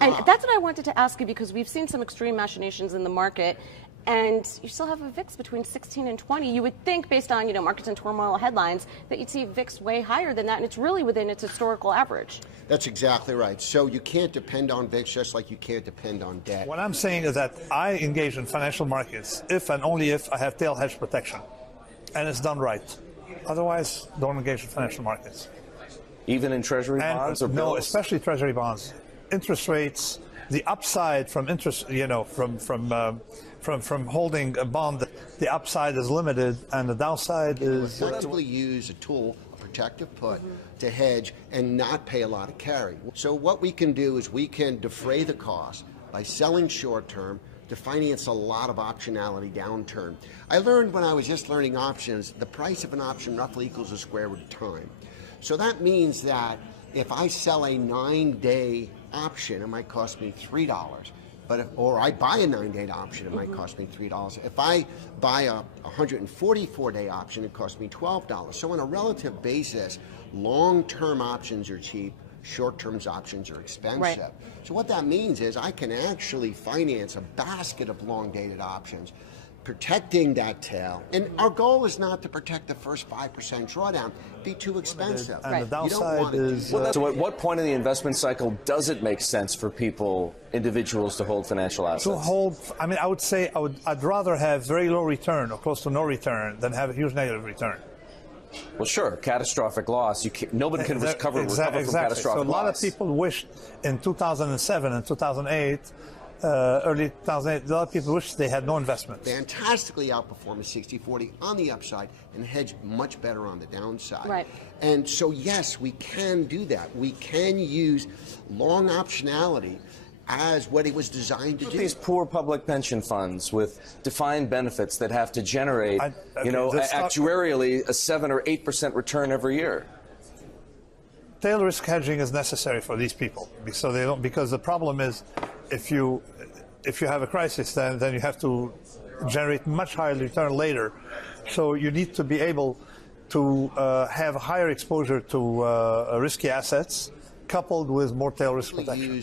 And that's what I wanted to ask you, because we've seen some extreme machinations in the market, and you still have a VIX between 16 and 20. You would think, based on markets in turmoil headlines, that you'd see VIX way higher than that, and it's really within its historical average. That's exactly right. So you can't depend on VIX just like you can't depend on debt. What I'm saying is that I engage in financial markets if and only if I have tail hedge protection, and it's done right. Otherwise, don't engage in financial markets. Even in Treasury bonds or bills? No, especially Treasury bonds. Interest rates, the upside from interest, from holding a bond, the upside is limited, and the downside is. Effectively use a tool, a protective put, to hedge and not pay a lot of carry. So what we can do is we can defray the cost by selling short term to finance a lot of optionality downturn. I learned when I was just learning options, the price of an option roughly equals the square root of time. So that means that if I sell a 9-day option, it might cost me $3. Or I buy a 9-day option, it might cost me $3. If I buy a 144-day option, it costs me $12. So on a relative basis, long-term options are cheap, short-term options are expensive. Right. So what that means is I can actually finance a basket of long-dated options, protecting that tail. And our goal is not to protect the first 5% drawdown. It'd be too expensive. And the downside is... So at what point in the investment cycle does it make sense for individuals to hold financial assets? To hold, I would say I'd rather have very low return or close to no return than have a huge negative return. Well, sure, catastrophic loss. Nobody can recover from catastrophic loss. So a lot of people wished in 2007 and 2008, early 2008, a lot of people wished they had no investments. Fantastically outperform a 60-40 on the upside and hedge much better on the downside. Right. And so, yes, we can do that. We can use long optionality as what it was designed to do. These poor public pension funds with defined benefits that have to generate, actuarially a 7 or 8% return every year. Tail risk hedging is necessary for these people, so they don't. Because the problem is, if you have a crisis, then you have to generate much higher return later. So you need to be able to have higher exposure to risky assets, coupled with more tail risk protection.